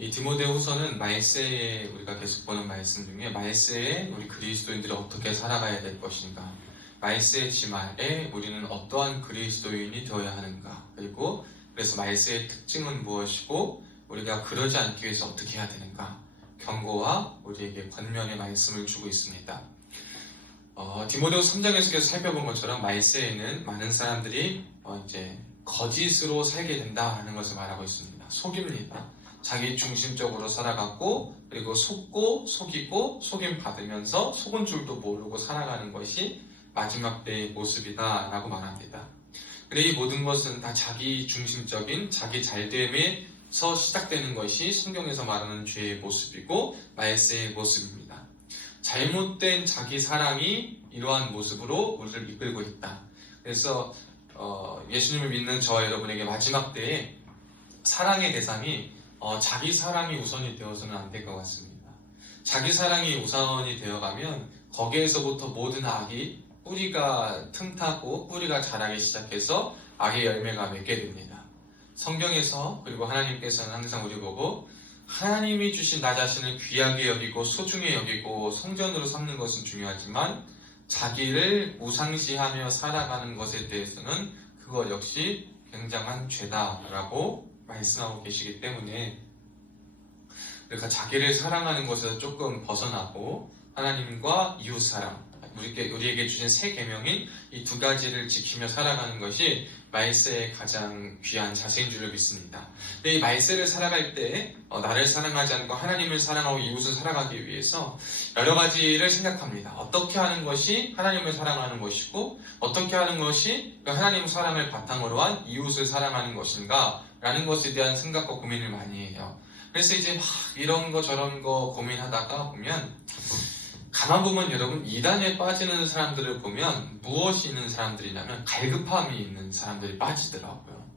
이 디모데후서는 말세에 우리가 계속 보는 말씀 중에 말세에 우리 그리스도인들이 어떻게 살아가야 될 것인가, 말세의 지말에 우리는 어떠한 그리스도인이 되어야 하는가, 그리고 그래서 말세의 특징은 무엇이고 우리가 그러지 않기 위해서 어떻게 해야 되는가 경고와 우리에게 권면의 말씀을 주고 있습니다. 디모데후서 3장에서 계속 살펴본 것처럼 말세에는 많은 사람들이 이제 거짓으로 살게 된다는 것을 말하고 있습니다. 속입니다. 자기 중심적으로 살아가고, 그리고 속고 속이고 속임 받으면서 속은 줄도 모르고 살아가는 것이 마지막 때의 모습이다 라고 말합니다. 그래, 이 모든 것은 다 자기 중심적인 자기 잘됨에서 시작되는 것이 성경에서 말하는 죄의 모습이고 말세의 모습입니다. 잘못된 자기 사랑이 이러한 모습으로 우리를 이끌고 있다. 그래서 예수님을 믿는 저와 여러분에게 마지막 때에 사랑의 대상이 자기 사랑이 우선이 되어서는 안 될 것 같습니다. 자기 사랑이 우선이 되어가면 거기에서부터 모든 악이 뿌리가 틈타고 뿌리가 자라기 시작해서 악의 열매가 맺게 됩니다. 성경에서, 그리고 하나님께서는 항상 우리 보고 하나님이 주신 나 자신을 귀하게 여기고 소중히 여기고 성전으로 삼는 것은 중요하지만 자기를 우상시하며 살아가는 것에 대해서는 그것 역시 굉장한 죄다라고 말씀하고 계시기 때문에, 그러니까 자기를 사랑하는 것에서 조금 벗어나고 하나님과 이웃사랑, 우리에게 주신 세 계명인 이 두 가지를 지키며 살아가는 것이 말세의 가장 귀한 자세인 줄을 믿습니다. 근데 이 말세를 살아갈 때 나를 사랑하지 않고 하나님을 사랑하고 이웃을 사랑하기 위해서 여러 가지를 생각합니다. 어떻게 하는 것이 하나님을 사랑하는 것이고 어떻게 하는 것이 하나님 사랑을 바탕으로 한 이웃을 사랑하는 것인가 라는 것에 대한 생각과 고민을 많이 해요. 그래서 이제 막 이런 거 저런 거 고민하다가 보면, 가만 보면 여러분, 이단에 빠지는 사람들을 보면 무엇이 있는 사람들이냐면 갈급함이 있는 사람들이 빠지더라고요.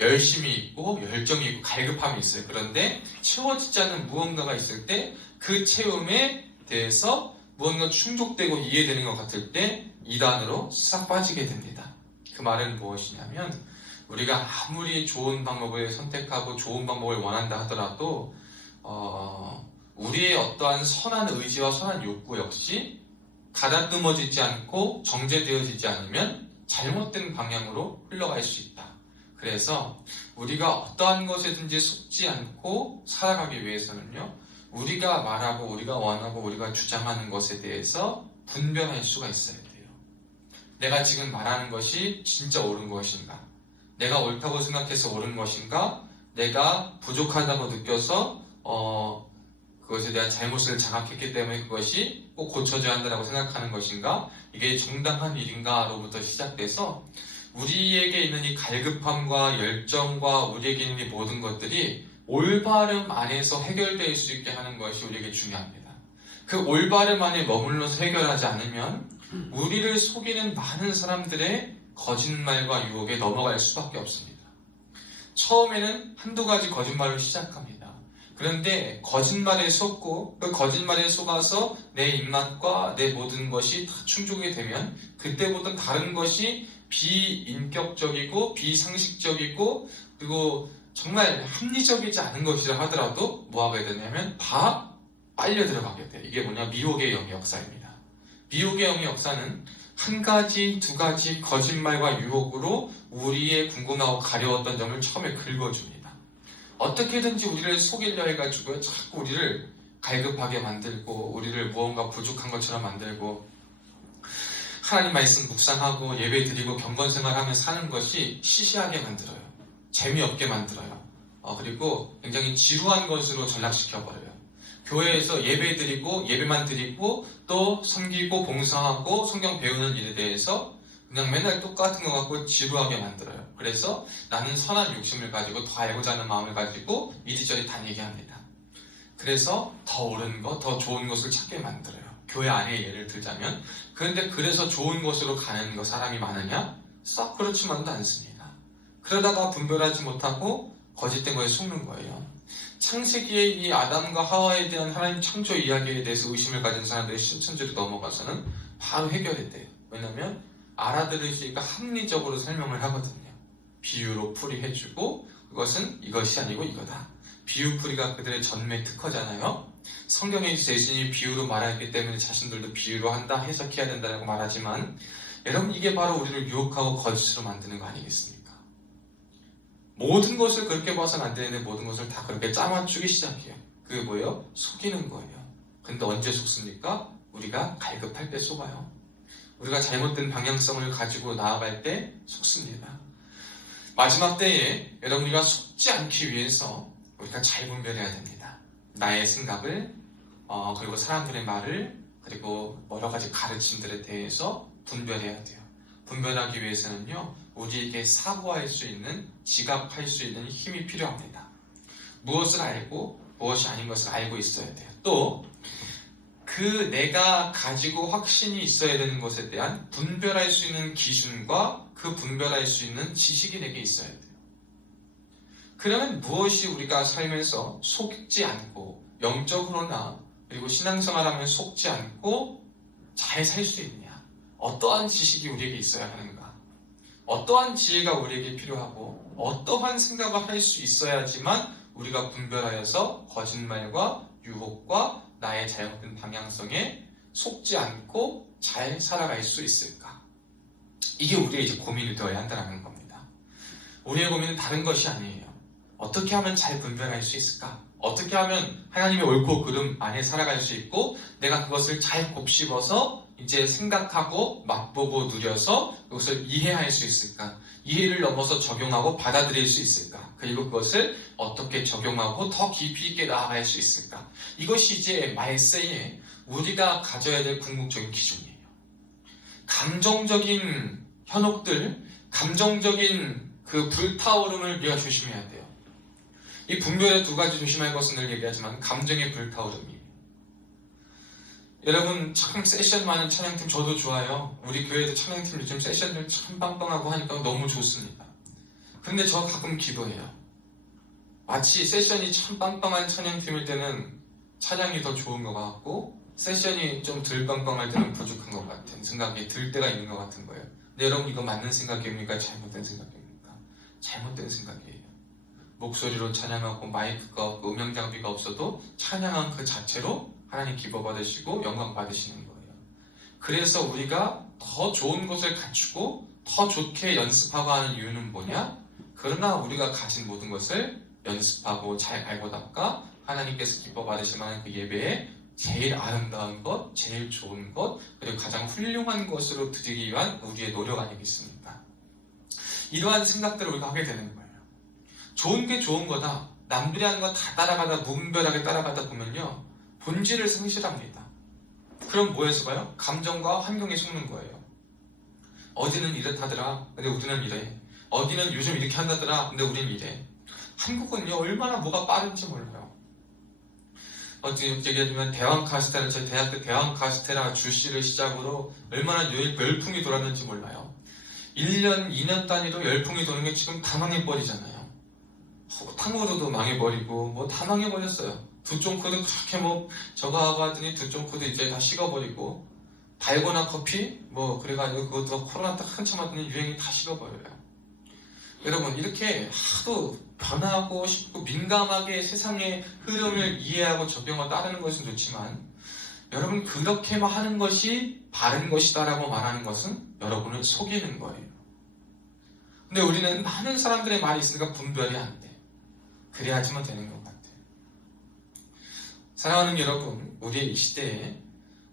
열심이 있고 열정이 있고 갈급함이 있어요. 그런데 채워지지 않는 무언가가 있을 때 그 채움에 대해서 무언가 충족되고 이해되는 것 같을 때 이단으로 싹 빠지게 됩니다. 그 말은 무엇이냐면, 우리가 아무리 좋은 방법을 선택하고 좋은 방법을 원한다 하더라도 우리의 어떠한 선한 의지와 선한 욕구 역시 가다듬어지지 않고 정제되어지지 않으면 잘못된 방향으로 흘러갈 수 있다. 그래서 우리가 어떠한 것에든지 속지 않고 살아가기 위해서는요, 우리가 말하고 우리가 원하고 우리가 주장하는 것에 대해서 분별할 수가 있어야 돼요. 내가 지금 말하는 것이 진짜 옳은 것인가? 내가 옳다고 생각해서 옳은 것인가? 내가 부족하다고 느껴서 그것에 대한 잘못을 자각했기 때문에 그것이 꼭 고쳐져야 한다고 생각하는 것인가? 이게 정당한 일인가로부터 시작돼서 우리에게 있는 이 갈급함과 열정과 우리에게 있는 이 모든 것들이 올바름 안에서 해결될 수 있게 하는 것이 우리에게 중요합니다. 그 올바름 안에 머물러서 해결하지 않으면 우리를 속이는 많은 사람들의 거짓말과 유혹에 넘어갈 수밖에 없습니다. 처음에는 한두 가지 거짓말을 시작합니다. 그런데 거짓말에 속고 그 거짓말에 속아서 내 입맛과 내 모든 것이 다 충족이 되면 그때보다 다른 것이 비인격적이고 비상식적이고 그리고 정말 합리적이지 않은 것이라 하더라도 뭐 하게 되냐면 다 빨려 들어가게 돼요. 이게 뭐냐? 미혹의 영의 역사입니다. 미혹의 영의 역사는 한 가지, 두 가지 거짓말과 유혹으로 우리의 궁금하고 가려웠던 점을 처음에 긁어줍니다. 어떻게든지 우리를 속이려 해가지고 자꾸 우리를 갈급하게 만들고 우리를 무언가 부족한 것처럼 만들고 하나님 말씀 묵상하고 예배 드리고 경건생활하며 사는 것이 시시하게 만들어요. 재미없게 만들어요. 그리고 굉장히 지루한 것으로 전락시켜버려요. 교회에서 예배 드리고 예배만 드리고 또 섬기고 봉사하고 성경 배우는 일에 대해서 그냥 맨날 똑같은 것 같고 지루하게 만들어요. 그래서 나는 선한 욕심을 가지고 더 알고자 하는 마음을 가지고 이리저리 다니게 합니다. 그래서 더 옳은 것, 더 좋은 것을 찾게 만들어요. 교회 안에 예를 들자면. 그런데 그래서 좋은 곳으로 가는 거 사람이 많으냐? 썩 그렇지만도 않습니다. 그러다가 분별하지 못하고 거짓된 거에 속는 거예요. 창세기의 이 아담과 하와에 대한 하나님 창조 이야기에 대해서 의심을 가진 사람들의 신천지로 넘어가서는 바로 해결이 돼요. 왜냐하면 알아들으시니까 합리적으로 설명을 하거든요. 비유로 풀이해주고 그것은 이것이 아니고 이거다. 비유풀이가 그들의 전매 특허잖아요. 성경에 대신이 비유로 말하기 때문에 자신들도 비유로 한다, 해석해야 된다고 말하지만 여러분 이게 바로 우리를 유혹하고 거짓으로 만드는 거 아니겠습니까? 모든 것을 그렇게 봐서는 안 되는데 모든 것을 다 그렇게 짜맞추기 시작해요. 그게 뭐예요? 속이는 거예요. 근데 언제 속습니까? 우리가 갈급할 때 속아요. 우리가 잘못된 방향성을 가지고 나아갈 때 속습니다. 마지막 때에 여러분 우리가 속지 않기 위해서 우리가 잘 분별해야 됩니다. 나의 생각을 그리고 사람들의 말을 그리고 여러 가지 가르침들에 대해서 분별해야 돼요. 분별하기 위해서는요 우리에게 사고할 수 있는 지각할 수 있는 힘이 필요합니다. 무엇을 알고 무엇이 아닌 것을 알고 있어야 돼요. 또 그 내가 가지고 확신이 있어야 되는 것에 대한 분별할 수 있는 기준과 그 분별할 수 있는 지식이 내게 있어야 돼요. 그러면 무엇이 우리가 살면서 속지 않고 영적으로나 그리고 신앙생활하면 속지 않고 잘 살 수 있느냐? 어떠한 지식이 우리에게 있어야 하는가? 어떠한 지혜가 우리에게 필요하고 어떠한 생각을 할 수 있어야지만 우리가 분별하여서 거짓말과 유혹과 나의 잘못된 방향성에 속지 않고 잘 살아갈 수 있을까? 이게 우리의 이제 고민이 되어야 한다는 겁니다. 우리의 고민은 다른 것이 아니에요. 어떻게 하면 잘 분별할 수 있을까? 어떻게 하면 하나님의 옳고 그름 안에 살아갈 수 있고 내가 그것을 잘 곱씹어서 이제 생각하고 맛보고 누려서 그것을 이해할 수 있을까? 이해를 넘어서 적용하고 받아들일 수 있을까? 그리고 그것을 어떻게 적용하고 더 깊이 있게 나아갈 수 있을까? 이것이 이제 말세에 우리가 가져야 될 궁극적인 기준이에요. 감정적인 현혹들, 감정적인 그 불타오름을 우리가 조심해야 돼요. 이 분별의 두 가지 조심할 것은 늘 얘기하지만 감정의 불타오름이에요. 여러분 참 세션 많은 찬양팀 저도 좋아요. 우리 교회도 찬양팀 요즘 세션들 참 빵빵하고 하니까 너무 좋습니다. 근데 저 가끔 기도해요. 마치 세션이 참 빵빵한 찬양팀일 때는 찬양이 더 좋은 것 같고 세션이 좀 덜 빵빵할 때는 부족한 것 같은 생각이 들 때가 있는 것 같은 거예요. 근데 여러분 이거 맞는 생각입니까? 잘못된 생각입니까? 잘못된 생각이에요. 목소리로 찬양하고 마이크가 없고 음향 장비가 없어도 찬양한 그 자체로 하나님 기뻐 받으시고 영광 받으시는 거예요. 그래서 우리가 더 좋은 것을 갖추고 더 좋게 연습하고 하는 이유는 뭐냐? 그러나 우리가 가진 모든 것을 연습하고 잘 알고 닦아 하나님께서 기뻐 받으실 만한 그 예배에 제일 아름다운 것, 제일 좋은 것, 그리고 가장 훌륭한 것으로 드리기 위한 우리의 노력 아니겠습니까? 이러한 생각들을 우리가 하게 되는 거예요. 좋은 게 좋은 거다. 남들이 하는 거 다 따라가다 무분별하게 따라가다 보면요. 본질을 상실합니다. 그럼 뭐에서 봐요? 감정과 환경에 속는 거예요. 어디는 이렇다더라. 근데 우리는 이래. 어디는 요즘 이렇게 한다더라. 근데 우리는 이래. 한국은요. 얼마나 뭐가 빠른지 몰라요. 얘기하자면 대왕 카스테라, 저희 대학 때 대왕 카스테라 출시를 시작으로 얼마나 열풍이 돌았는지 몰라요. 1년, 2년 단위로 열풍이 도는 게 지금 다 망해버리잖아요. 탕후루도 망해버리고 뭐 다 망해버렸어요. 두쫑코도 그렇게 뭐 저거 하고 하더니 두쫑코도 이제 다 식어버리고 달고나 커피 뭐 그래가지고 그것도 코로나 딱 한참 하더니 유행이 다 식어버려요. 여러분 이렇게 하도 변하고 싶고 민감하게 세상의 흐름을 이해하고 적용하고 따르는 것은 좋지만 여러분 그렇게만 하는 것이 바른 것이다라고 말하는 것은 여러분을 속이는 거예요. 근데 우리는 많은 사람들의 말이 있으니까 분별이 안 돼. 그래야지만 되는 것 같아요. 사랑하는 여러분, 우리의 이 시대에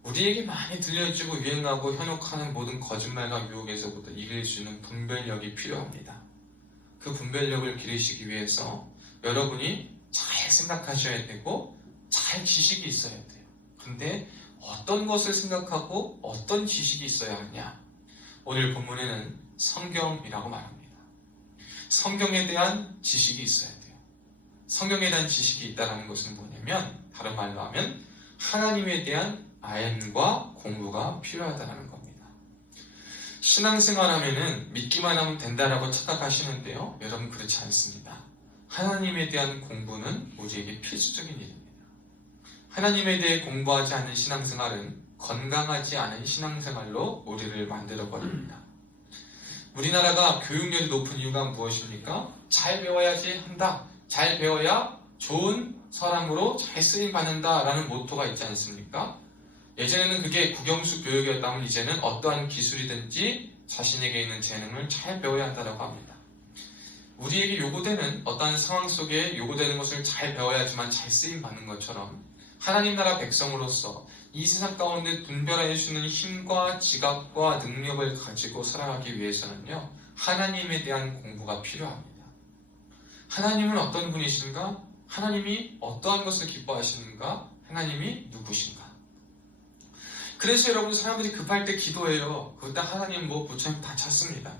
우리에게 많이 들려지고 유행하고 현혹하는 모든 거짓말과 유혹에서부터 이길 수 있는 분별력이 필요합니다. 그 분별력을 기르시기 위해서 여러분이 잘 생각하셔야 되고 잘 지식이 있어야 돼요. 근데 어떤 것을 생각하고 어떤 지식이 있어야 하냐? 오늘 본문에는 성경이라고 말합니다. 성경에 대한 지식이 있어야 돼요. 성경에 대한 지식이 있다는 것은 뭐냐면 다른 말로 하면 하나님에 대한 알과 공부가 필요하다는 겁니다. 신앙생활하면은 믿기만 하면 된다라고 착각하시는데요. 여러분 그렇지 않습니다. 하나님에 대한 공부는 우리에게 필수적인 일입니다. 하나님에 대해 공부하지 않은 신앙생활은 건강하지 않은 신앙생활로 우리를 만들어버립니다. 우리나라가 교육열이 높은 이유가 무엇입니까? 잘 배워야지 한다. 잘 배워야 좋은 사람으로 잘 쓰임 받는다라는 모토가 있지 않습니까? 예전에는 그게 국영수 교육이었다면 이제는 어떠한 기술이든지 자신에게 있는 재능을 잘 배워야 한다고 합니다. 우리에게 요구되는 어떠한 상황 속에 요구되는 것을 잘 배워야지만 잘 쓰임 받는 것처럼 하나님 나라 백성으로서 이 세상 가운데 분별할 수 있는 힘과 지각과 능력을 가지고 살아가기 위해서는요, 하나님에 대한 공부가 필요합니다. 하나님은 어떤 분이신가? 하나님이 어떠한 것을 기뻐하시는가? 하나님이 누구신가? 그래서 여러분, 사람들이 급할 때 기도해요. 그때 하나님 부처님 다 찾습니다.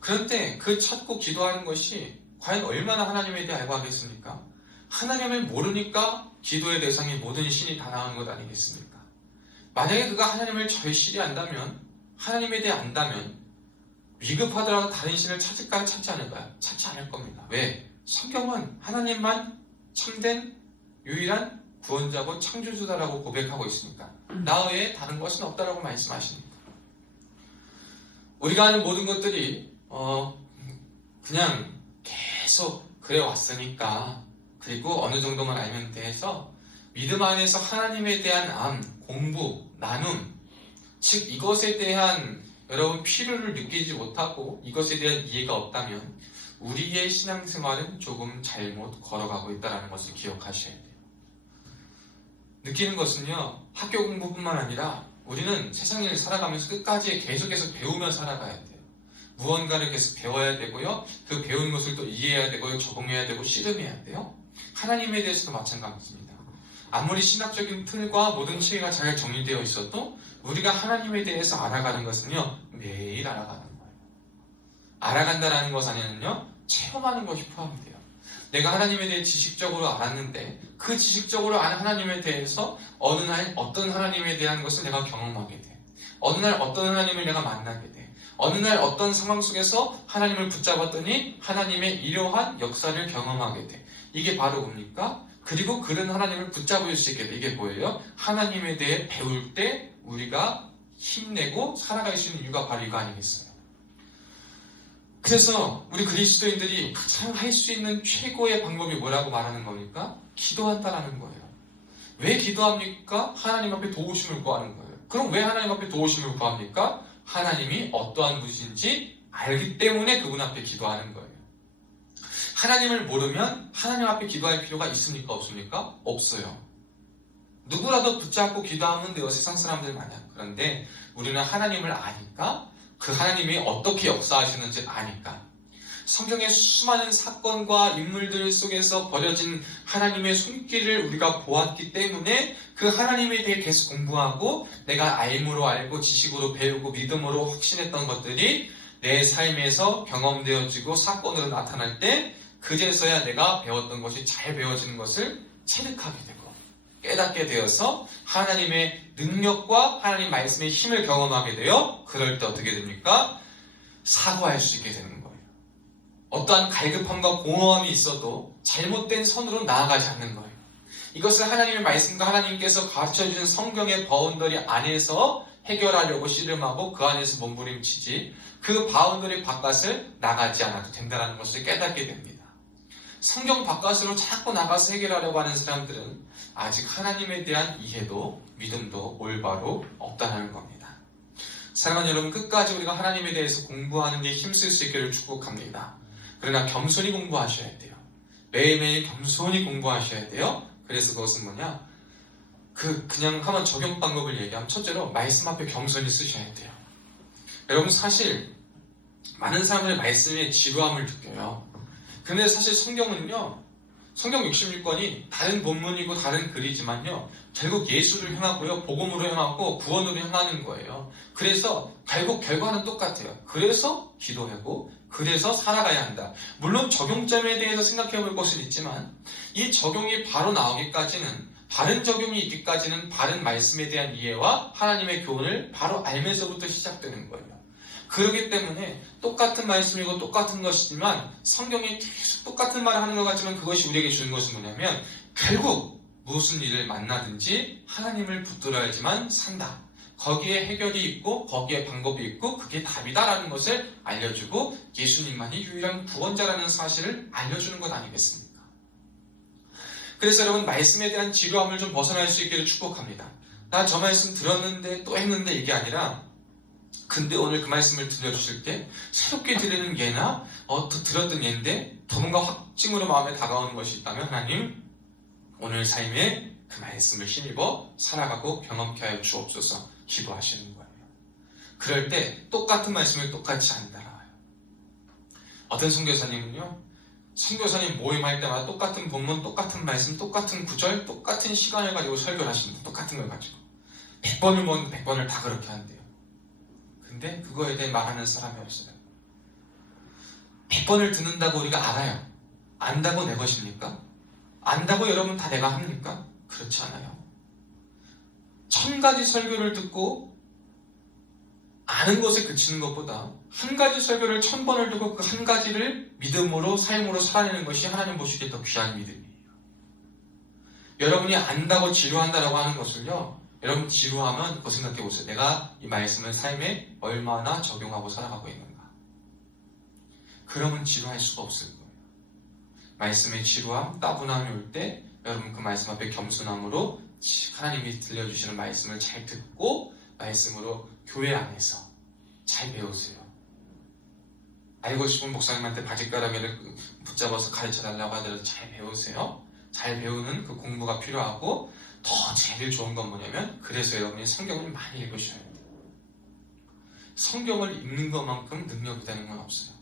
그런데 그 찾고 기도하는 것이 과연 얼마나 하나님에 대해 알고 하겠습니까? 하나님을 모르니까 기도의 대상이 모든 신이 다 나오는 것 아니겠습니까? 만약에 그가 하나님을 절실히 안다면, 하나님에 대해 안다면 위급하더라도 다른 신을 찾을까요? 찾지 않을까요? 찾지 않을 겁니다. 왜? 성경은 하나님만 참된 유일한 구원자고 창조주다라고 고백하고 있으니까. 나 외에 다른 것은 없다라고 말씀하십니다. 우리가 하는 모든 것들이 그냥 계속 그래 왔으니까, 그리고 어느 정도만 알면 돼서 믿음 안에서 하나님에 대한 공부, 나눔, 즉 이것에 대한 여러분 필요를 느끼지 못하고 이것에 대한 이해가 없다면 우리의 신앙생활은 조금 잘못 걸어가고 있다는 것을 기억하셔야 돼요. 느끼는 것은요, 학교 공부뿐만 아니라 우리는 세상을 살아가면서 끝까지 계속해서 배우며 살아가야 돼요. 무언가를 계속 배워야 되고요, 그 배운 것을 또 이해해야 되고요, 적응해야 되고 씨름해야 돼요. 하나님에 대해서도 마찬가지입니다. 아무리 신학적인 틀과 모든 체계가 잘 정리되어 있어도 우리가 하나님에 대해서 알아가는 것은요, 매일 알아가는 거예요. 알아간다라는 것 안에는요, 체험하는 것이 포함이 돼요. 내가 하나님에 대해 지식적으로 알았는데 그 지식적으로 아는 하나님에 대해서 어느 날 어떤 하나님에 대한 것을 내가 경험하게 돼. 어느 날 어떤 하나님을 내가 만나게 돼. 어느 날 어떤 상황 속에서 하나님을 붙잡았더니 하나님의 이러한 역사를 경험하게 돼. 이게 바로 뭡니까? 그리고 그런 하나님을 붙잡을 수 있게 돼. 이게 뭐예요? 하나님에 대해 배울 때 우리가 힘내고 살아갈 수 있는 이유가 바로 이거 아니겠어요? 그래서 우리 그리스도인들이 가장 할 수 있는 최고의 방법이 뭐라고 말하는 겁니까? 기도한다라는 거예요. 왜 기도합니까? 하나님 앞에 도우심을 구하는 거예요. 그럼 왜 하나님 앞에 도우심을 구합니까? 하나님이 어떠한 분이신지 알기 때문에 그분 앞에 기도하는 거예요. 하나님을 모르면 하나님 앞에 기도할 필요가 있습니까? 없습니까? 없어요. 누구라도 붙잡고 기도하면 돼요, 세상 사람들 마냥. 그런데 우리는 하나님을 아니까, 그 하나님이 어떻게 역사하시는지 아니까, 성경의 수많은 사건과 인물들 속에서 버려진 하나님의 손길을 우리가 보았기 때문에 그 하나님에 대해 계속 공부하고 내가 알므로 알고 지식으로 배우고 믿음으로 확신했던 것들이 내 삶에서 경험되어지고 사건으로 나타날 때 그제서야 내가 배웠던 것이 잘 배워지는 것을 체득하게 되고 깨닫게 되어서 하나님의 능력과 하나님 말씀의 힘을 경험하게 되어 그럴 때 어떻게 됩니까? 사고할 수 있게 되는 거예요. 어떠한 갈급함과 공허함이 있어도 잘못된 선으로 나아가지 않는 거예요. 이것을 하나님의 말씀과 하나님께서 가르쳐주신 성경의 바운더리 안에서 해결하려고 씨름하고 그 안에서 몸부림치지 그 바운더리 바깥을 나가지 않아도 된다는 것을 깨닫게 됩니다. 성경 바깥으로 자꾸 나가서 해결하려고 하는 사람들은 아직 하나님에 대한 이해도 믿음도 올바로 없다는 겁니다. 사랑하는 여러분, 끝까지 우리가 하나님에 대해서 공부하는 데 힘쓸 수 있기를 축복합니다. 그러나 겸손히 공부하셔야 돼요. 매일매일 겸손히 공부하셔야 돼요. 그래서 그것은 뭐냐? 그냥 한번 적용 방법을 얘기하면 첫째로 말씀 앞에 겸손히 쓰셔야 돼요. 여러분, 사실 많은 사람들이 말씀에 지루함을 느껴요. 근데 사실 성경은요, 성경 66권이 다른 본문이고 다른 글이지만요, 결국 예수를 향하고요, 복음으로 향하고 구원으로 향하는 거예요. 그래서 결국 결과는 똑같아요. 그래서 기도하고 그래서 살아가야 한다. 물론 적용점에 대해서 생각해 볼 것은 있지만 이 적용이 바로 나오기까지는, 바른 적용이 있기까지는 바른 말씀에 대한 이해와 하나님의 교훈을 바로 알면서부터 시작되는 거예요. 그렇기 때문에 똑같은 말씀이고 똑같은 것이지만 성경이 계속 똑같은 말을 하는 것 같지만 그것이 우리에게 주는 것은 뭐냐면 결국 무슨 일을 만나든지 하나님을 붙들어야지만 산다. 거기에 해결이 있고 거기에 방법이 있고 그게 답이다라는 것을 알려주고 예수님만이 유일한 구원자라는 사실을 알려주는 것 아니겠습니까? 그래서 여러분 말씀에 대한 지루함을 좀 벗어날 수 있기를 축복합니다. 나 저 말씀 들었는데 또 했는데 이게 아니라 근데 오늘 그 말씀을 들려주실 때 새롭게 들리는 예나 또 들었던 예인데 더 뭔가 확증으로 마음에 다가오는 것이 있다면 하나님 오늘 삶에 그 말씀을 힘입어 살아가고 경험케 하여 주옵소서 기도하시는 거예요. 그럴 때 똑같은 말씀을 똑같이 안 따라와요. 어떤 선교사님은요, 선교사님 모임할 때마다 똑같은 본문, 똑같은 말씀, 똑같은 구절, 똑같은 시간을 가지고 설교를 하십니다. 똑같은 걸 가지고 100번을 모으면 100번을 다 그렇게 한대요. 근데 그거에 대해 말하는 사람이 없어요. 100번을 듣는다고 우리가 알아요. 안다고 내 것입니까? 안다고 여러분 다 내가 합니까? 그렇지 않아요. 1000가지 설교를 듣고 아는 것에 그치는 것보다 한 가지 설교를 1000번을 듣고 그 한 가지를 믿음으로 삶으로 살아내는 것이 하나님 보시기에 더 귀한 믿음이에요. 여러분이 안다고 지루한다라고 하는 것을요, 여러분 지루하면 그거 생각해 보세요. 내가 이 말씀을 삶에 얼마나 적용하고 살아가고 있는가. 그러면 지루할 수가 없을 거예요. 말씀의 지루함, 따분함이 올 때 여러분 그 말씀 앞에 겸손함으로 하나님이 들려주시는 말씀을 잘 듣고 말씀으로 교회 안에서 잘 배우세요. 알고 싶은 목사님한테 바짓가랑이를 붙잡아서 가르쳐달라고 하더라도 잘 배우세요. 잘 배우는 그 공부가 필요하고 더 제일 좋은 건 뭐냐면 그래서 여러분이 성경을 많이 읽으셔야 돼요. 성경을 읽는 것만큼 능력이 되는 건 없어요.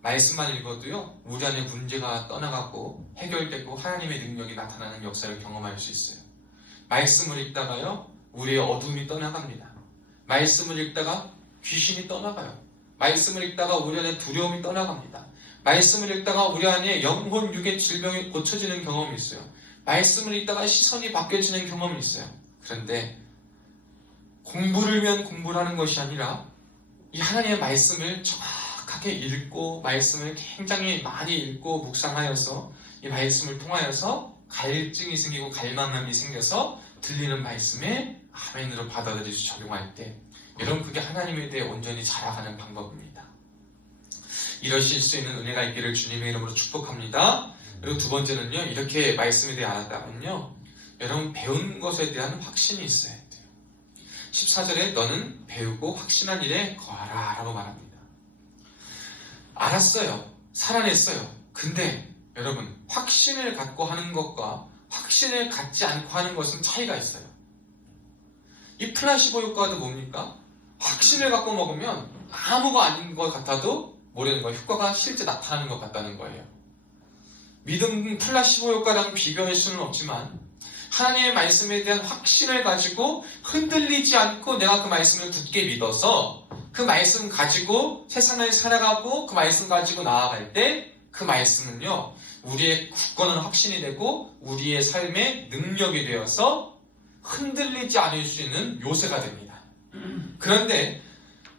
말씀만 읽어도요 우리 안에 문제가 떠나가고 해결되고 하나님의 능력이 나타나는 역사를 경험할 수 있어요. 말씀을 읽다가요 우리의 어둠이 떠나갑니다. 말씀을 읽다가 귀신이 떠나가요. 말씀을 읽다가 우리 안에 두려움이 떠나갑니다. 말씀을 읽다가 우리 안에 영혼, 육의 질병이 고쳐지는 경험이 있어요. 말씀을 읽다가 시선이 바뀌어지는 경험이 있어요. 그런데 공부를 위한 공부를 하는 것이 아니라 이 하나님의 말씀을 정확하게 읽고 말씀을 굉장히 많이 읽고 묵상하여서 이 말씀을 통하여서 갈증이 생기고 갈망함이 생겨서 들리는 말씀에 아멘으로 받아들이고 적용할 때 여러분 그게 하나님에 대해 온전히 자라가는 방법입니다. 이러실 수 있는 은혜가 있기를 주님의 이름으로 축복합니다. 그리고 두 번째는요, 이렇게 말씀에 대해 알았다면요 여러분 배운 것에 대한 확신이 있어야 돼요. 14절에 너는 배우고 확신한 일에 거하라 라고 말합니다. 알았어요. 살아냈어요. 근데 여러분 확신을 갖고 하는 것과 확신을 갖지 않고 하는 것은 차이가 있어요. 이 플라시보 효과도 뭡니까? 확신을 갖고 먹으면 아무거 아닌 것 같아도 모르는 거예요. 효과가 실제 나타나는 것 같다는 거예요. 믿음 플라시보 효과랑 비교할 수는 없지만 하나님의 말씀에 대한 확신을 가지고 흔들리지 않고 내가 그 말씀을 굳게 믿어서 그 말씀 가지고 세상을 살아가고 그 말씀 가지고 나아갈 때 그 말씀은요 우리의 굳건한 확신이 되고 우리의 삶의 능력이 되어서 흔들리지 않을 수 있는 요새가 됩니다. 그런데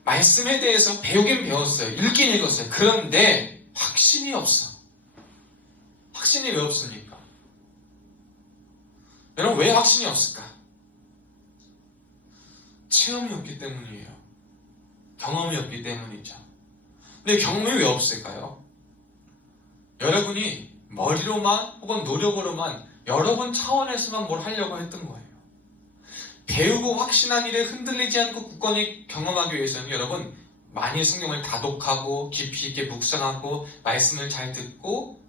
말씀에 대해서 배우긴 배웠어요. 읽긴 읽었어요. 그런데 확신이 없어. 확신이 왜 없습니까? 여러분 왜 확신이 없을까? 체험이 없기 때문이에요. 경험이 없기 때문이죠. 근데 경험이 왜 없을까요? 여러분이 머리로만 혹은 노력으로만 여러분 차원에서만 뭘 하려고 했던 거예요. 배우고 확신한 일에 흔들리지 않고 굳건히 경험하기 위해서는 여러분 많이 성경을 다독하고 깊이 있게 묵상하고 말씀을 잘 듣고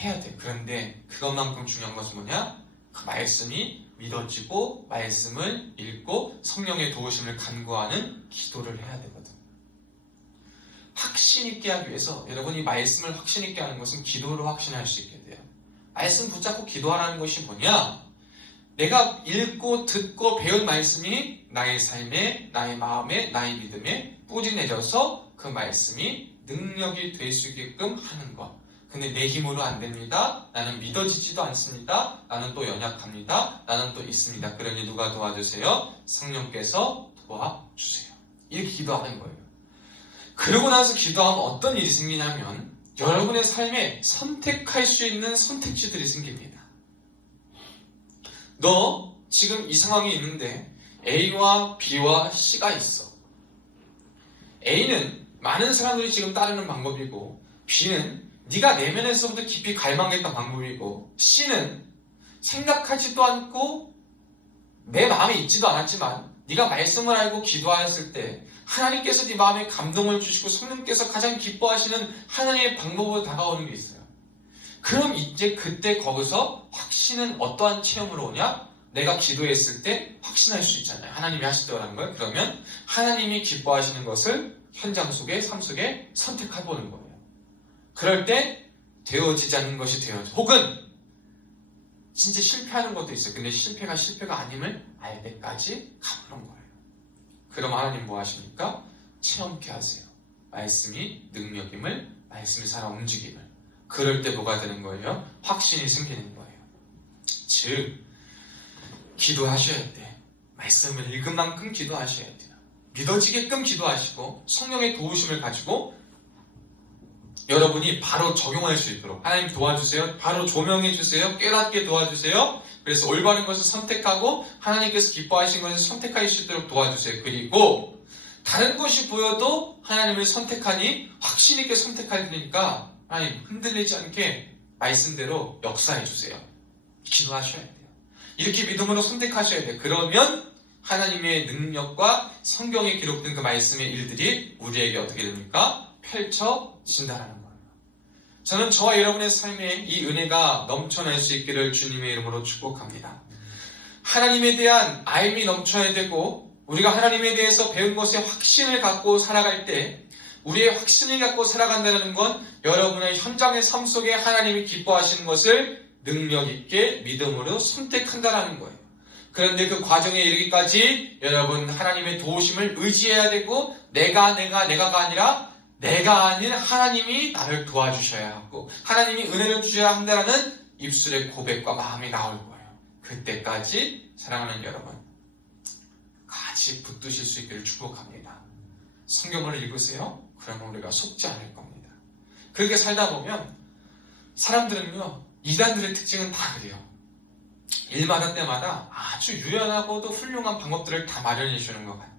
해야 돼요. 그런데 그것만큼 중요한 것은 뭐냐? 그 말씀이 믿어지고 말씀을 읽고 성령의 도우심을 간구하는 기도를 해야 되거든요. 확신 있게 하기 위해서 여러분이 말씀을 확신 있게 하는 것은 기도로 확신할 수 있게 돼요. 말씀 붙잡고 기도하라는 것이 뭐냐? 내가 읽고 듣고 배운 말씀이 나의 삶에, 나의 마음에, 나의 믿음에 뿌리 내려서 그 말씀이 능력이 될 수 있게끔 하는 것. 근데 내 힘으로 안 됩니다. 나는 믿어지지도 않습니다. 나는 또 연약합니다. 나는 또 있습니다. 그러니 누가 도와주세요? 성령께서 도와주세요. 이렇게 기도하는 거예요. 그러고 나서 기도하면 어떤 일이 생기냐면 여러분의 삶에 선택할 수 있는 선택지들이 생깁니다. 너 지금 이 상황이 있는데 A와 B와 C가 있어. A는 많은 사람들이 지금 따르는 방법이고 B는 네가 내면에서부터 깊이 갈망했던 방법이고 C는 생각하지도 않고 내 마음에 있지도 않았지만 네가 말씀을 알고 기도하였을 때 하나님께서 네 마음에 감동을 주시고 성령께서 가장 기뻐하시는 하나님의 방법으로 다가오는 게 있어요. 그럼 이제 그때 거기서 확신은 어떠한 체험으로 오냐? 내가 기도했을 때 확신할 수 있잖아요. 하나님이 하시더라는 걸. 그러면 하나님이 기뻐하시는 것을 현장 속에, 삶 속에 선택해보는 거예요. 그럴 때 되어지지 않는 것이 되어져. 혹은 진짜 실패하는 것도 있어요. 근데 실패가 아님을 알 때까지 가보는 거예요. 그럼 하나님 뭐 하십니까? 체험케 하세요. 말씀이 능력임을, 말씀이 살아 움직임을. 그럴 때 뭐가 되는 거예요? 확신이 생기는 거예요. 즉, 기도하셔야 돼. 말씀을 읽은 만큼 기도하셔야 돼요. 믿어지게끔 기도하시고 성령의 도우심을 가지고 여러분이 바로 적용할 수 있도록 하나님 도와주세요. 바로 조명해 주세요. 깨닫게 도와주세요. 그래서 올바른 것을 선택하고 하나님께서 기뻐하신 것을 선택할 수 있도록 도와주세요. 그리고 다른 것이 보여도 하나님을 선택하니 확신 있게 선택할 테니까 하나님 흔들리지 않게 말씀대로 역사해 주세요. 기도하셔야 돼요. 이렇게 믿음으로 선택하셔야 돼요. 그러면 하나님의 능력과 성경에 기록된 그 말씀의 일들이 우리에게 어떻게 됩니까? 펼쳐진다는 거예요. 저는 저와 여러분의 삶에 이 은혜가 넘쳐날 수 있기를 주님의 이름으로 축복합니다. 하나님에 대한 알미 넘쳐야 되고 우리가 하나님에 대해서 배운 것에 확신을 갖고 살아갈 때 우리의 확신을 갖고 살아간다는 건 여러분의 현장의 삶 속에 하나님이 기뻐하시는 것을 능력 있게 믿음으로 선택한다는 거예요. 그런데 그 과정에 이르기까지 여러분 하나님의 도우심을 의지해야 되고 내가가 아니라 내가 아닌 하나님이 나를 도와주셔야 하고 하나님이 은혜를 주셔야 한다는 입술의 고백과 마음이 나올 거예요. 그때까지 사랑하는 여러분 같이 붙드실 수 있기를 축복합니다. 성경을 읽으세요. 그러면 우리가 속지 않을 겁니다. 그렇게 살다 보면 사람들은요 이단들의 특징은 다 그래요. 일만 할 때마다 아주 유연하고도 훌륭한 방법들을 다 마련해 주는 것 같아요.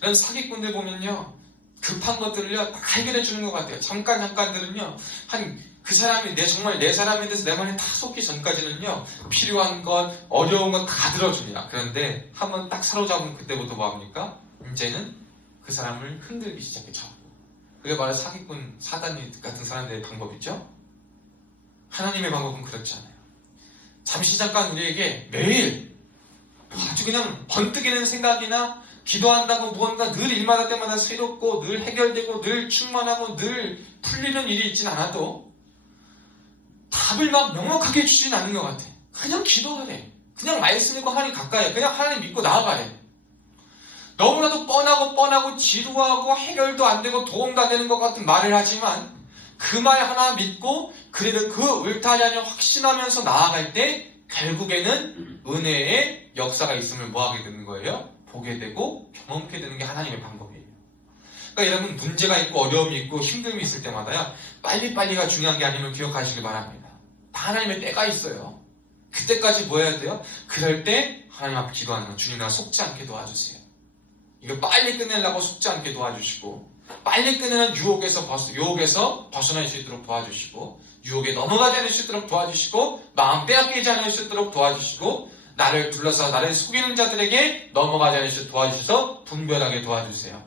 이런 사기꾼들 보면요 급한 것들을요 다 해결해 주는 것 같아요. 잠깐들은요 그 사람이 정말 내 사람에 대해서 내 말에 다 속기 전까지는요 필요한 것 어려운 것 다 들어줍니다. 그런데 한번 딱 사로잡으면 그때부터 뭐합니까? 이제는 그 사람을 흔들기 시작해 자꾸. 그게 바로 사기꾼 사단 같은 사람들의 방법이죠. 하나님의 방법은 그렇지 않아요. 잠시 잠깐 우리에게 매일 아주 그냥 번뜩이는 생각이나 기도한다고 무언가 늘 일마다 때마다 새롭고 늘 해결되고 늘 충만하고 늘 풀리는 일이 있진 않아도 답을 막 명확하게 주진 않는 것 같아. 그냥 기도하래. 그냥 말씀 읽고 하나님 가까이 해. 그냥 하나님 믿고 나아가래. 너무나도 뻔하고 지루하고 해결도 안 되고 도움도 안 되는 것 같은 말을 하지만 그 말 하나 믿고 그래도 그 울타리 안에 확신하면서 나아갈 때 결국에는 은혜의 역사가 있음을 뭐하게 되는 거예요? 보게 되고 경험하게 되는 게 하나님의 방법이에요. 그러니까 여러분 문제가 있고 어려움이 있고 힘듦이 있을 때마다요 빨리빨리가 중요한 게 아님을 기억하시기 바랍니다. 다 하나님의 때가 있어요. 그때까지 뭐 해야 돼요? 그럴 때 하나님 앞에 기도하는 거 주님 나 속지 않게 도와주세요. 이거 빨리 끝내려고 속지 않게 도와주시고 빨리 끝내는 유혹에서 벗어날 수 있도록 도와주시고 유혹에 넘어가지 않을 수 있도록 도와주시고 마음 빼앗기지 않을 수 있도록 도와주시고 나를 둘러서 나를 속이는 자들에게 넘어가지 않을 수 있도록 도와주셔서 분별하게 도와주세요.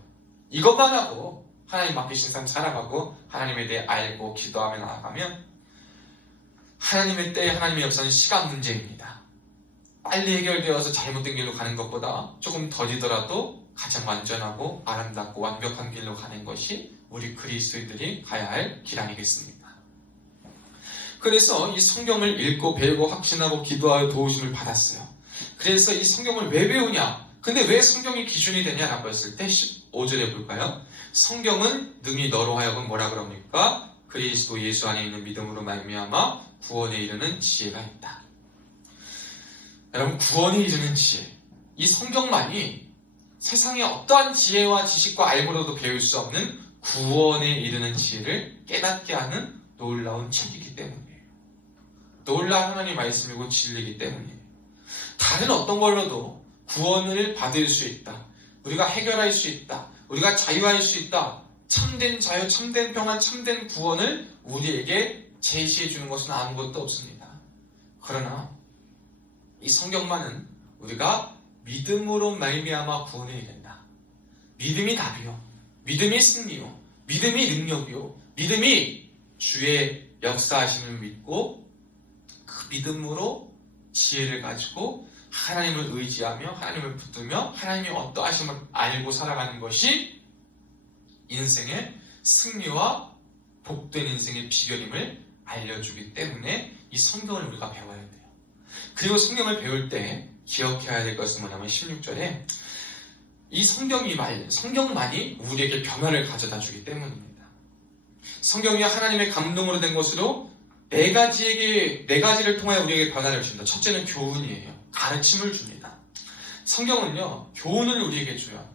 이것만 하고 하나님 맡기신 삶 살아가고 하나님에 대해 알고 기도하며 나아가면 하나님의 때에 하나님의 역사는 시간 문제입니다. 빨리 해결되어서 잘못된 길로 가는 것보다 조금 더디더라도 가장 완전하고 아름답고 완벽한 길로 가는 것이 우리 그리스도인들이 가야 할 길 아니겠습니까? 그래서 이 성경을 읽고 배우고 확신하고 기도하여 도우심을 받았어요. 그래서 이 성경을 왜 배우냐? 근데 왜 성경이 기준이 되냐라고 했을 때 15절에 볼까요? 성경은 능히 너로 하여금 뭐라 그럽니까? 그리스도 예수 안에 있는 믿음으로 말미암아 구원에 이르는 지혜가 있다. 여러분 구원에 이르는 지혜 이 성경만이 세상의 어떠한 지혜와 지식과 알고로도 배울 수 없는 구원에 이르는 지혜를 깨닫게 하는 놀라운 책이기 때문이에요. 놀라운 하나님의 말씀이고 진리이기 때문이에요. 다른 어떤 걸로도 구원을 받을 수 있다. 우리가 해결할 수 있다. 우리가 자유할 수 있다. 참된 자유, 참된 평안, 참된 구원을 우리에게 제시해 주는 것은 아무것도 없습니다. 그러나 이 성경만은 우리가 믿음으로 말미암아 구원을 이룬다. 믿음이 답이요, 믿음이 승리요, 믿음이 능력이요, 믿음이 주의 역사하심을 믿고 그 믿음으로 지혜를 가지고 하나님을 의지하며 하나님을 붙들며 하나님이 어떠하심을 알고 살아가는 것이 인생의 승리와 복된 인생의 비결임을 알려주기 때문에 이 성경을 우리가 배워야 돼요. 그리고 성경을 배울 때 기억해야 될 것은 뭐냐면 16절에 이 성경만이 우리에게 변화를 가져다 주기 때문입니다. 성경이 하나님의 감동으로 된 것으로 네 가지를 통하여 우리에게 변화를 줍니다. 첫째는 교훈이에요. 가르침을 줍니다. 성경은요, 교훈을 우리에게 줘요.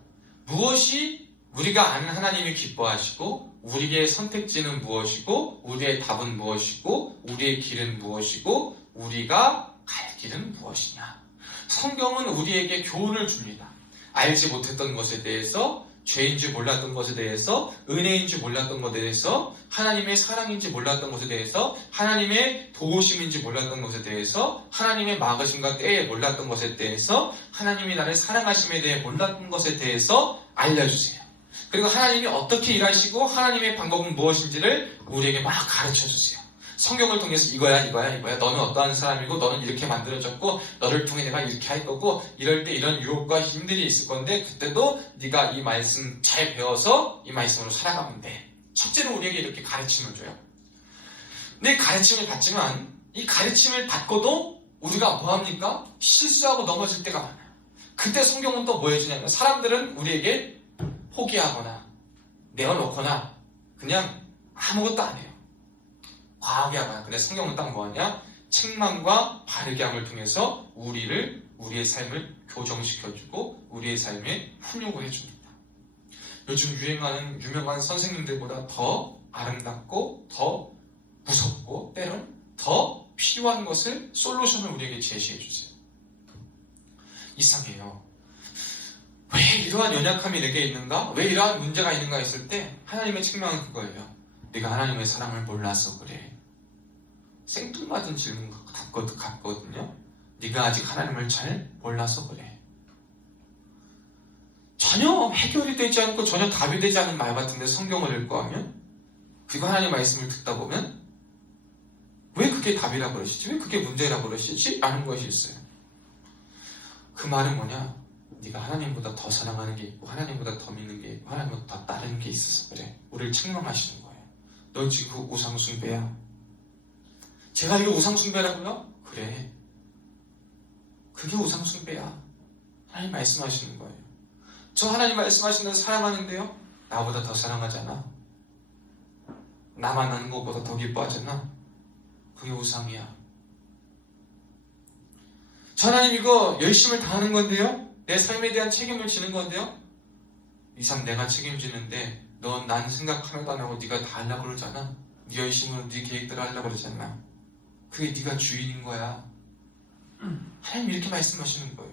무엇이 우리가 아는 하나님이 기뻐하시고 우리의 선택지는 무엇이고 우리의 답은 무엇이고 우리의 길은 무엇이고 우리가 갈 길은 무엇이냐. 성경은 우리에게 교훈을 줍니다. 알지 못했던 것에 대해서, 죄인지 몰랐던 것에 대해서, 은혜인지 몰랐던 것에 대해서, 하나님의 사랑인지 몰랐던 것에 대해서, 하나님의 도우심인지 몰랐던 것에 대해서, 하나님의 막으심과 때에 몰랐던 것에 대해서, 하나님이 나를 사랑하심에 대해 몰랐던 것에 대해서 알려주세요. 그리고 하나님이 어떻게 일하시고 하나님의 방법은 무엇인지를 우리에게 막 가르쳐주세요. 성경을 통해서 이거야. 너는 어떠한 사람이고 너는 이렇게 만들어졌고 너를 통해 내가 이렇게 할 거고 이럴 때 이런 유혹과 힘들이 있을 건데 그때도 네가 이 말씀 잘 배워서 이 말씀으로 살아가면 돼. 첫째로 우리에게 이렇게 가르침을 줘요. 근데 가르침을 받지만 이 가르침을 받고도 우리가 뭐합니까? 실수하고 넘어질 때가 많아요. 그때 성경은 또 뭐 해주냐면 사람들은 우리에게 포기하거나 내어놓거나 그냥 아무것도 안 해요. 과하게 하거나. 근데 성경은 딱 뭐하냐? 책망과 바르게 함을 통해서 우리의 삶을 교정시켜주고 우리의 삶에 훈육을 해줍니다. 요즘 유행하는 유명한 선생님들보다 더 아름답고 더 무섭고 때론 더 필요한 것을 솔루션을 우리에게 제시해주세요. 이상해요. 왜 이러한 연약함이 내게 있는가? 왜 이러한 문제가 있는가 했을 때 하나님의 책망은 그거예요. 네가 하나님의 사랑을 몰라서 그래. 생뚱맞은 질문 같거든요. 네가 아직 하나님을 잘 몰라서 그래. 전혀 해결이 되지 않고 전혀 답이 되지 않은 말 같은데 성경을 읽고 하면, 그리고 하나님의 말씀을 듣다 보면 왜 그게 답이라고 그러시지? 왜 그게 문제라고 그러시지? 라는 것이 있어요. 그 말은 뭐냐? 네가 하나님보다 더 사랑하는 게 있고 하나님보다 더 믿는 게 있고 하나님보다 더 따르는 게 있어서 그래. 우리를 책망하시는 거예요. 너 지금 그 우상숭배야. 제가 이게 우상숭배라고요? 그래. 그게 우상숭배야. 하나님 말씀하시는 거예요. 저 하나님 말씀하시는 사랑하는데요? 나보다 더 사랑하잖아. 나 만나는 것보다 더 기뻐하잖아. 그게 우상이야. 저 하나님 이거 열심을 다하는 건데요? 내 삶에 대한 책임을 지는 건데요? 이 삶 내가 책임지는데 넌 난 생각 하나도 안 하고 네가 다 하려고 그러잖아. 네 열심으로 네 계획대로 하려고 그러잖아. 그게 네가 주인인 거야. 하나님 이렇게 말씀하시는 거예요.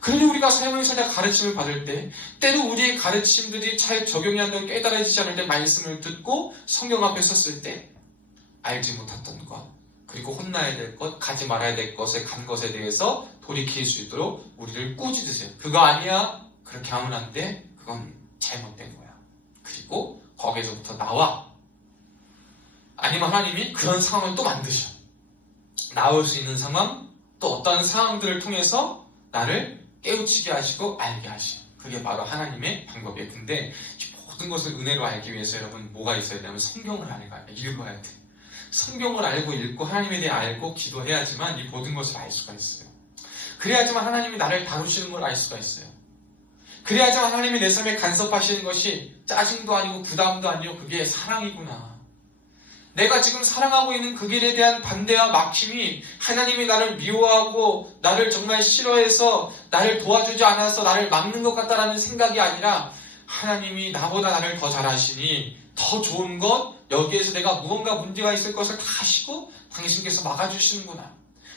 그런데 우리가 삶을 살다 가르침을 받을 때 때로 우리의 가르침들이 잘 적용이 안 되고 깨달아지지 않을 때 말씀을 듣고 성경 앞에 섰을 때 알지 못했던 것, 그리고 혼나야 될 것, 가지 말아야 될 것에 간 것에 대해서 돌이킬 수 있도록 우리를 꾸짖으세요. 그거 아니야? 그렇게 하면 안 돼? 그건 잘못된 거야. 그리고 거기서부터 나와. 아니면 하나님이 그런 상황을 또 만드셔. 나올 수 있는 상황, 또 어떤 상황들을 통해서 나를 깨우치게 하시고 알게 하셔. 그게 바로 하나님의 방법이에요. 근데 모든 것을 은혜로 알기 위해서 여러분 뭐가 있어야 되냐면 성경을 읽어야 돼. 성경을 알고 읽고 하나님에 대해 알고 기도해야지만 이 모든 것을 알 수가 있어요. 그래야지만 하나님이 나를 다루시는 걸 알 수가 있어요. 그래야지만 하나님이 내 삶에 간섭하시는 것이 짜증도 아니고 부담도 아니고 그게 사랑이구나. 내가 지금 사랑하고 있는 그 길에 대한 반대와 막힘이 하나님이 나를 미워하고 나를 정말 싫어해서 나를 도와주지 않아서 나를 막는 것 같다라는 생각이 아니라 하나님이 나보다 나를 더 잘하시니 더 좋은 것, 여기에서 내가 무언가 문제가 있을 것을 다 아시고 당신께서 막아주시는구나.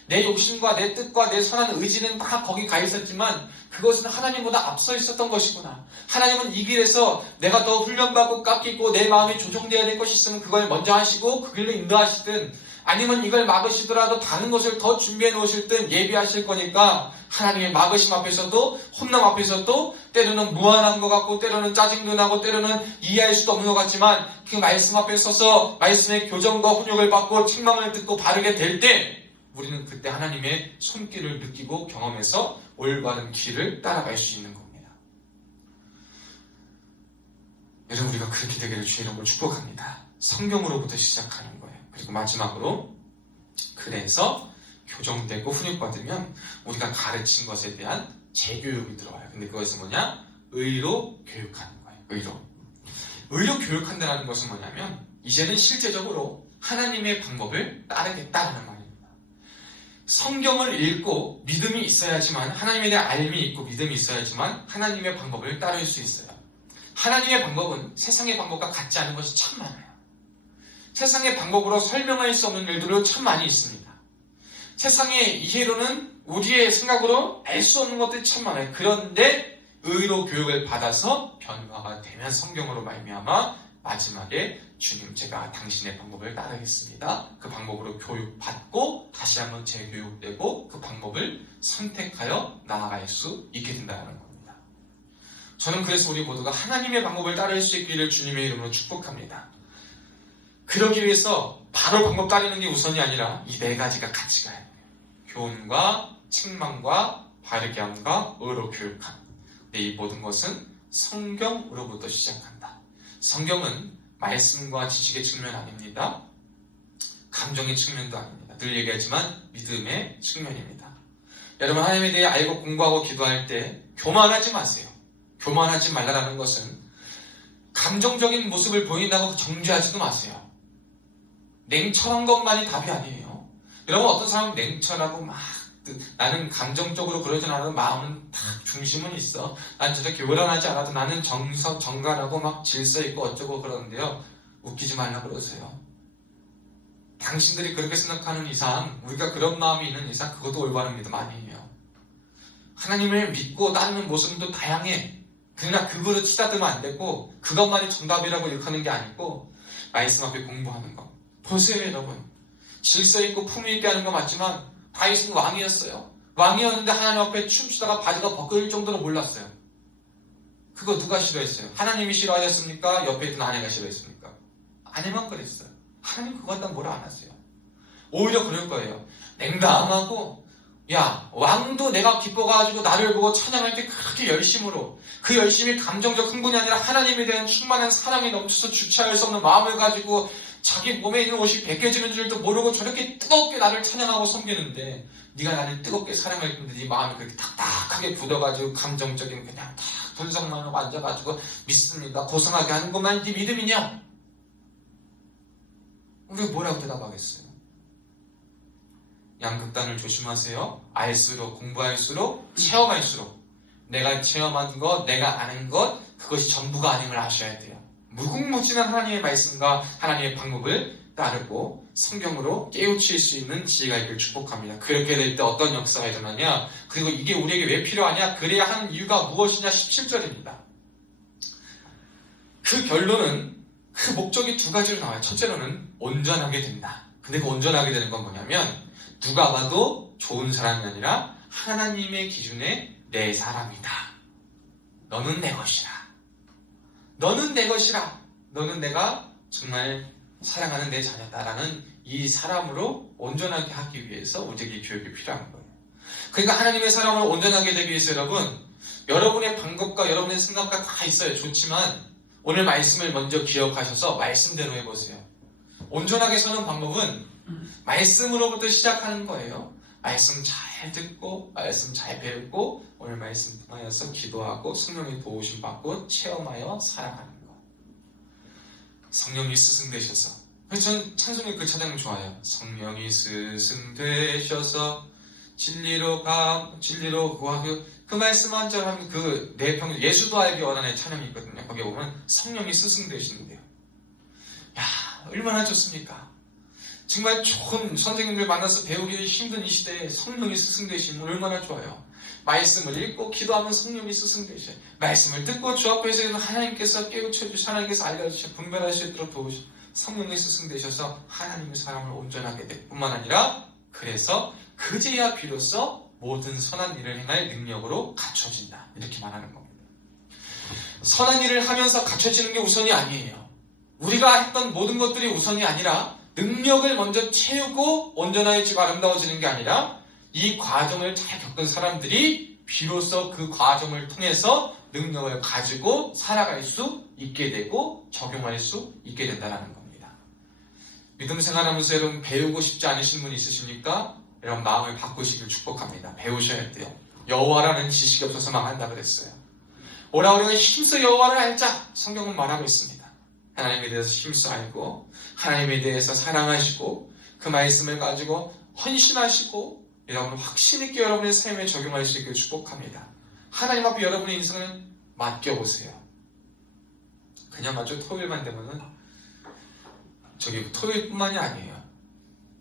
내 욕심과 내 뜻과 내 선한 의지는 다 거기 가 있었지만 그것은 하나님보다 앞서 있었던 것이구나. 하나님은 이 길에서 내가 더 훈련받고 깎이고 내 마음이 조정되어야 될 것이 있으면 그걸 먼저 하시고 그 길로 인도하시든 아니면 이걸 막으시더라도 다른 것을 더 준비해 놓으실 듯 예비하실 거니까 하나님의 막으심 앞에서도 혼남 앞에서도 때로는 무한한 것 같고 때로는 짜증도 나고 때로는 이해할 수도 없는 것 같지만 그 말씀 앞에 서서 말씀의 교정과 훈육을 받고 책망을 듣고 바르게 될 때 우리는 그때 하나님의 손길을 느끼고 경험해서 올바른 길을 따라갈 수 있는 겁니다. 여러분, 우리가 그렇게 되기를 주의 이름으로 축복합니다. 성경으로부터 시작하는 거예요. 그리고 마지막으로 그래서 교정되고 훈육받으면 우리가 가르친 것에 대한 재교육이 들어와요. 근데 그것은 뭐냐? 의로 교육하는 거예요. 의로 교육한다는 것은 뭐냐면 이제는 실제적으로 하나님의 방법을 따르겠다라는 말입니다. 성경을 읽고 믿음이 있어야지만 하나님에 대한 알미 있고 믿음이 있어야지만 하나님의 방법을 따를 수 있어요. 하나님의 방법은 세상의 방법과 같지 않은 것이 참 많아요. 세상의 방법으로 설명할 수 없는 일들도 참 많이 있습니다. 세상의 이해로는 우리의 생각으로 알 수 없는 것들이 참 많아요. 그런데 의로 교육을 받아서 변화가 되면 성경으로 말미암아 마지막에 주님, 제가 당신의 방법을 따르겠습니다. 그 방법으로 교육받고 다시 한번 재교육되고 그 방법을 선택하여 나아갈 수 있게 된다는 겁니다. 저는 그래서 우리 모두가 하나님의 방법을 따를 수 있기를 주님의 이름으로 축복합니다. 그러기 위해서 바로 방법 따르는 게 우선이 아니라 이 네 가지가 같이 가야 돼요. 교훈과 책망과 바르게 함과 의로 교육함. 근데 이 모든 것은 성경으로부터 시작한다. 성경은 말씀과 지식의 측면 아닙니다. 감정의 측면도 아닙니다. 늘 얘기하지만 믿음의 측면입니다. 여러분, 하나님에 대해 알고 공부하고 기도할 때 교만하지 마세요. 교만하지 말라는 것은 감정적인 모습을 보인다고 정죄하지도 마세요. 냉철한 것만이 답이 아니에요. 여러분, 어떤 사람은 냉철하고 막 나는 감정적으로 그러진 않아도 마음은 다 중심은 있어. 난 저렇게 요란하지 않아도 나는 정갈하고 막 질서 있고 어쩌고 그러는데요. 웃기지 말라고 그러세요. 당신들이 그렇게 생각하는 이상, 우리가 그런 마음이 있는 이상 그것도 올바른 믿음 아니에요. 하나님을 믿고 따르는 모습도 다양해. 그러나 그거를 치닫으면 안 되고 그것만이 정답이라고 욕하는 게 아니고 말씀 앞에 공부하는 거. 보세요, 여러분. 질서 있고 품위 있게 하는 거 맞지만 다윗은 왕이었어요. 왕이었는데 하나님 앞에 춤추다가 바지가 벗겨질 정도로 몰랐어요. 그거 누가 싫어했어요? 하나님이 싫어하셨습니까? 옆에 있던 아내가 싫어했습니까? 아내만 그랬어요. 하나님 그거 갖다 뭐라 안 하세요. 오히려 그럴 거예요. 냉담하고 야, 왕도 내가 기뻐가지고 나를 보고 찬양할 때 그렇게 열심으로, 그 열심이 감정적 흥분이 아니라 하나님에 대한 충만한 사랑이 넘쳐서 주체할 수 없는 마음을 가지고 자기 몸에 있는 옷이 벗겨지는 줄도 모르고 저렇게 뜨겁게 나를 찬양하고 섬기는데 네가 나를 뜨겁게 사랑할 텐데 네 마음이 그렇게 탁탁하게 굳어가지고 감정적인 그냥 탁 분석만 하고 앉아가지고 믿습니다 고상하게 하는 것만 네 믿음이냐? 우리가 뭐라고 대답하겠어요? 양극단을 조심하세요. 알수록, 공부할수록, 체험할수록 내가 체험한 것, 내가 아는 것, 그것이 전부가 아님을 아셔야 돼요. 무궁무진한 하나님의 말씀과 하나님의 방법을 따르고 성경으로 깨우칠 수 있는 지혜가 있기를 축복합니다. 그렇게 될 때 어떤 역사가 일어나냐? 그리고 이게 우리에게 왜 필요하냐? 그래야 하는 이유가 무엇이냐? 17절입니다. 그 결론은, 그 목적이 두 가지로 나와요. 첫째로는 온전하게 된다. 근데 그 온전하게 되는 건 뭐냐면 누가 봐도 좋은 사람이 아니라 하나님의 기준에 내 사람이다. 너는 내 것이라. 너는 내 것이라. 너는 내가 정말 사랑하는 내 자녀다라는 이 사람으로 온전하게 하기 위해서 우리에게 교육이 필요한 거예요. 그러니까 하나님의 사람으로 온전하게 되기 위해서 여러분의 방법과 여러분의 생각과 다 있어요. 좋지만 오늘 말씀을 먼저 기억하셔서 말씀대로 해보세요. 온전하게 서는 방법은 말씀으로부터 시작하는 거예요. 말씀 잘 듣고 말씀 잘 배우고 오늘 말씀 통하여서 기도하고 성령의 도우심 받고 체험하여 살아가는 거. 성령이 스승되셔서, 그래서 저는 찬송의 그 찬양 좋아요. 성령이 스승되셔서 진리로 구하고, 그 말씀 한 절 하면 그 내 평 예수도 알기 원하는 찬양이 있거든요. 거기에 보면 성령이 스승되시는데요. 야, 얼마나 좋습니까? 정말 좋은 선생님들 만나서 배우기 힘든 이 시대에 성령이 스승되시면 얼마나 좋아요. 말씀을 읽고 기도하면 성령이 스승되셔요. 말씀을 듣고 주 앞에서 하나님께서 깨우쳐 주시고 하나님께서 알려주시고 분별할 수 있도록 도우시고 성령의 스승 되셔서 하나님의 사람을 온전하게 될 뿐만 아니라 그래서 그제야 비로소 모든 선한 일을 행할 능력으로 갖춰진다. 이렇게 말하는 겁니다. 선한 일을 하면서 갖춰지는 게 우선이 아니에요. 우리가 했던 모든 것들이 우선이 아니라 능력을 먼저 채우고 온전해지고 아름다워지는 게 아니라 이 과정을 잘 겪은 사람들이 비로소 그 과정을 통해서 능력을 가지고 살아갈 수 있게 되고 적용할 수 있게 된다는 겁니다. 믿음 생활하면서 여러분 배우고 싶지 않으신 분 있으십니까? 여러분 마음을 바꾸시길 축복합니다. 배우셔야 돼요. 여호와라는 지식이 없어서 망한다 그랬어요. 오라 우리가 힘써 여호와를 알자. 성경은 말하고 있습니다. 하나님에 대해서 힘써 알고 하나님에 대해서 사랑하시고 그 말씀을 가지고 헌신하시고 여러분 확신 있게 여러분의 삶에 적용할 수 있게 축복합니다. 하나님 앞에 여러분의 인생을 맡겨보세요. 그냥 아주 토요일만 되면은 토요일뿐만이 아니에요.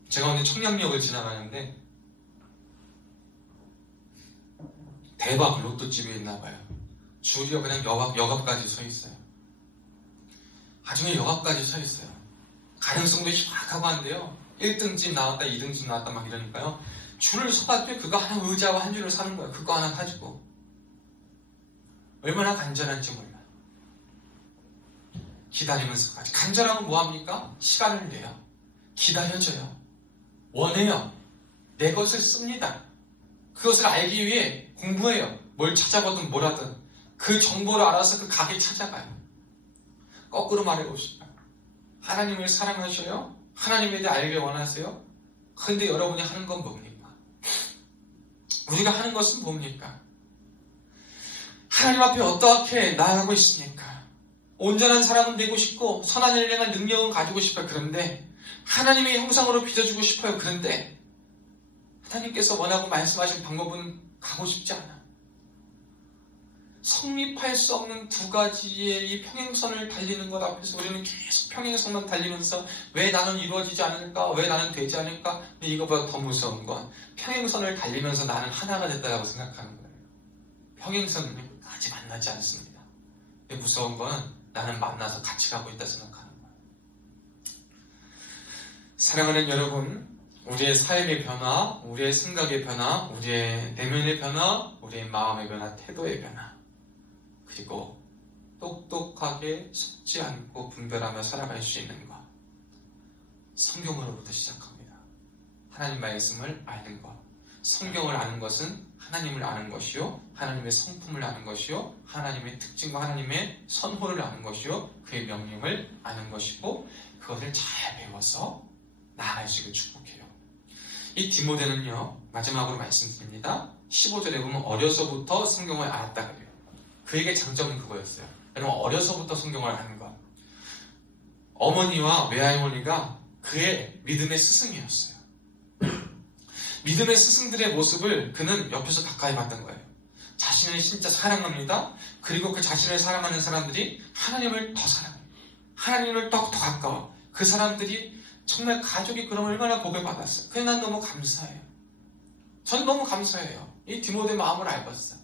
제가 오늘 청량역을 지나가는데 대박 로또집이 있나봐요. 줄이어 그냥 역앞까지 서 있어요. 나중에 역앞까지 서 있어요. 가능성도 희박하고 한데요. 1등집 나왔다 2등집 나왔다 막 이러니까요. 줄을 서가지고 그거 하나 의자와 한 줄을 사는 거예요. 그거 하나 가지고. 얼마나 간절한지 몰라요. 기다리면서까지. 간절하면 뭐합니까? 시간을 내요. 기다려줘요. 원해요. 내 것을 씁니다. 그것을 알기 위해 공부해요. 뭘 찾아보든 뭘 하든 그 정보를 알아서 그 가게 찾아가요. 거꾸로 말해봅시다. 하나님을 사랑하셔요? 하나님에 대해 알길 원하세요? 그런데 여러분이 하는 건 뭡니까? 우리가 하는 것은 뭡니까? 하나님 앞에 어떻게 나아가고 있습니까? 온전한 사람은 되고 싶고 선한 일을 행할 능력은 가지고 싶어요. 그런데 하나님의 형상으로 빚어주고 싶어요. 그런데 하나님께서 원하고 말씀하신 방법은 가고 싶지 않아. 성립할 수 없는 두 가지의 이 평행선을 달리는 것 앞에서 우리는 계속 평행선만 달리면서 왜 나는 이루어지지 않을까? 왜 나는 되지 않을까? 근데 이거보다 더 무서운 건 평행선을 달리면서 나는 하나가 됐다고 생각하는 거예요. 평행선은 아직 만나지 않습니다. 근데 무서운 건 나는 만나서 같이 가고 있다 생각하는 거예요. 사랑하는 여러분, 우리의 삶의 변화, 우리의 생각의 변화, 우리의 내면의 변화, 우리의 마음의 변화, 태도의 변화, 그리고 똑똑하게 속지 않고 분별하며 살아갈 수 있는 것. 성경으로부터 시작합니다. 하나님 말씀을 아는 것. 성경을 아는 것은 하나님을 아는 것이요, 하나님의 성품을 아는 것이요, 하나님의 특징과 하나님의 선호를 아는 것이요, 그의 명령을 아는 것이고 그것을 잘 배워서 나아갈 수 있게 축복해요. 이 디모데는요, 마지막으로 말씀드립니다. 15절에 보면 어려서부터 성경을 알았다 그래요. 그에게 장점은 그거였어요. 여러분, 어려서부터 성경을 아는 것. 어머니와 외할머니가 그의 믿음의 스승이었어요. 믿음의 스승들의 모습을 그는 옆에서 가까이 봤던 거예요. 자신을 진짜 사랑합니다. 그리고 그 자신을 사랑하는 사람들이 하나님을 더 사랑해요. 하나님을 더 가까워. 그 사람들이 정말 가족이 그럼 얼마나 복을 받았어요. 그래서 난 너무 감사해요. 전 너무 감사해요. 이 디모데 마음을 알았어요.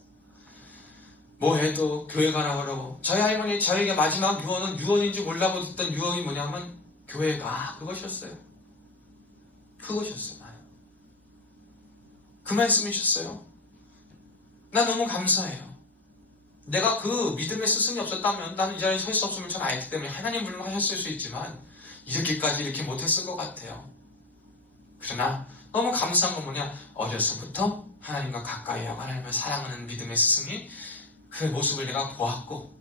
뭐 해도 교회 가라고 그러고, 저희 할머니 저에게 마지막 유언은 유언인지 몰라고 듣던 유언이 뭐냐면 교회가 그것이었어요. 그것이었어요. 그 말씀이셨어요. 나 너무 감사해요. 내가 그 믿음의 스승이 없었다면 나는 이 자리에 설 수 없음을 전 알기 때문에 하나님 물론 하셨을 수 있지만 이렇게까지 이렇게 못했을 것 같아요. 그러나 너무 감사한 건 뭐냐, 어려서부터 하나님과 가까이 하고 하나님을 사랑하는 믿음의 스승이 그 모습을 내가 보았고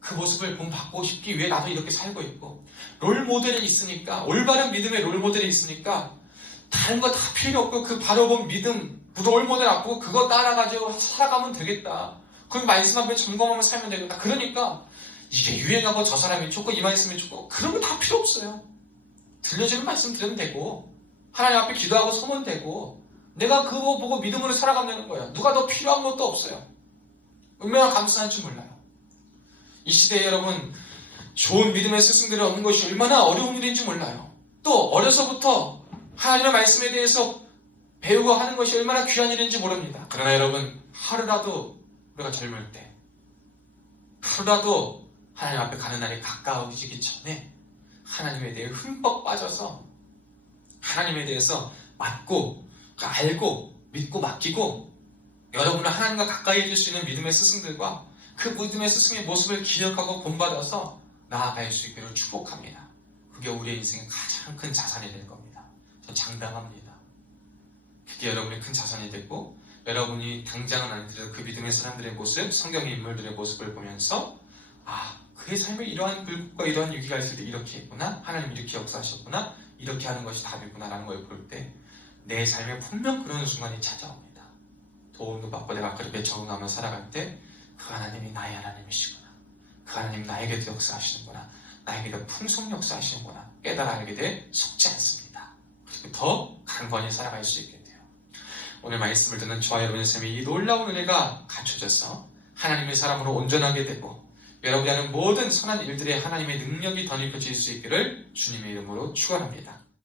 그 모습을 본받고 싶기 위해 나도 이렇게 살고 있고, 롤모델이 있으니까, 올바른 믿음의 롤모델이 있으니까 다른 거 다 필요 없고 그 바로 본 믿음 롤모델 갖고 그거 따라가지고 살아가면 되겠다. 그 말씀 앞에 점검하면 살면 되겠다. 그러니까 이게 유행하고 저 사람이 좋고 이 말씀이 좋고 그런 거 다 필요 없어요. 들려주는 말씀 들으면 되고 하나님 앞에 기도하고 서면 되고 내가 그거 보고 믿음으로 살아가면 되는 거예요. 누가 더 필요한 것도 없어요. 얼마나 감사한 줄 몰라요. 이 시대에 여러분, 좋은 믿음의 스승들이 없는 것이 얼마나 어려운 일인지 몰라요. 또 어려서부터 하나님의 말씀에 대해서 배우고 하는 것이 얼마나 귀한 일인지 모릅니다. 그러나 여러분, 하루라도 우리가 젊을 때, 하루라도 하나님 앞에 가는 날이 가까워지기 전에 하나님에 대해 흠뻑 빠져서 하나님에 대해서 맞고 알고 믿고 맡기고 여러분은 하나님과 가까이 해줄 수 있는 믿음의 스승들과 그 믿음의 스승의 모습을 기억하고 본받아서 나아갈 수 있기를 축복합니다. 그게 우리의 인생의 가장 큰 자산이 될 겁니다. 전 장담합니다. 그게 여러분의 큰 자산이 됐고 여러분이 당장은 아니더라도 그 믿음의 사람들의 모습, 성경의 인물들의 모습을 보면서 그의 삶에 이러한 굴곡과 이러한 위기가 있을 때 이렇게 했구나, 하나님 이렇게 역사하셨구나, 이렇게 하는 것이 답이구나 라는 걸 볼 때 내 삶에 분명 그런 순간이 찾아옵니다. 도움도 받고 내가 그렇게 적응하며 살아갈 때 그 하나님이 나의 하나님이시구나, 그 하나님 나에게도 역사하시는구나, 나에게도 풍성 역사하시는구나 깨달아 알게 돼 속지 않습니다. 그리고 더 강건히 살아갈 수 있게 돼요. 오늘 말씀을 듣는 저와 여러분의 삶에 이 놀라운 은혜가 갖춰져서 하나님의 사람으로 온전하게 되고 여러분이 하는 모든 선한 일들에 하나님의 능력이 덧입혀질 수 있기를 주님의 이름으로 축원합니다.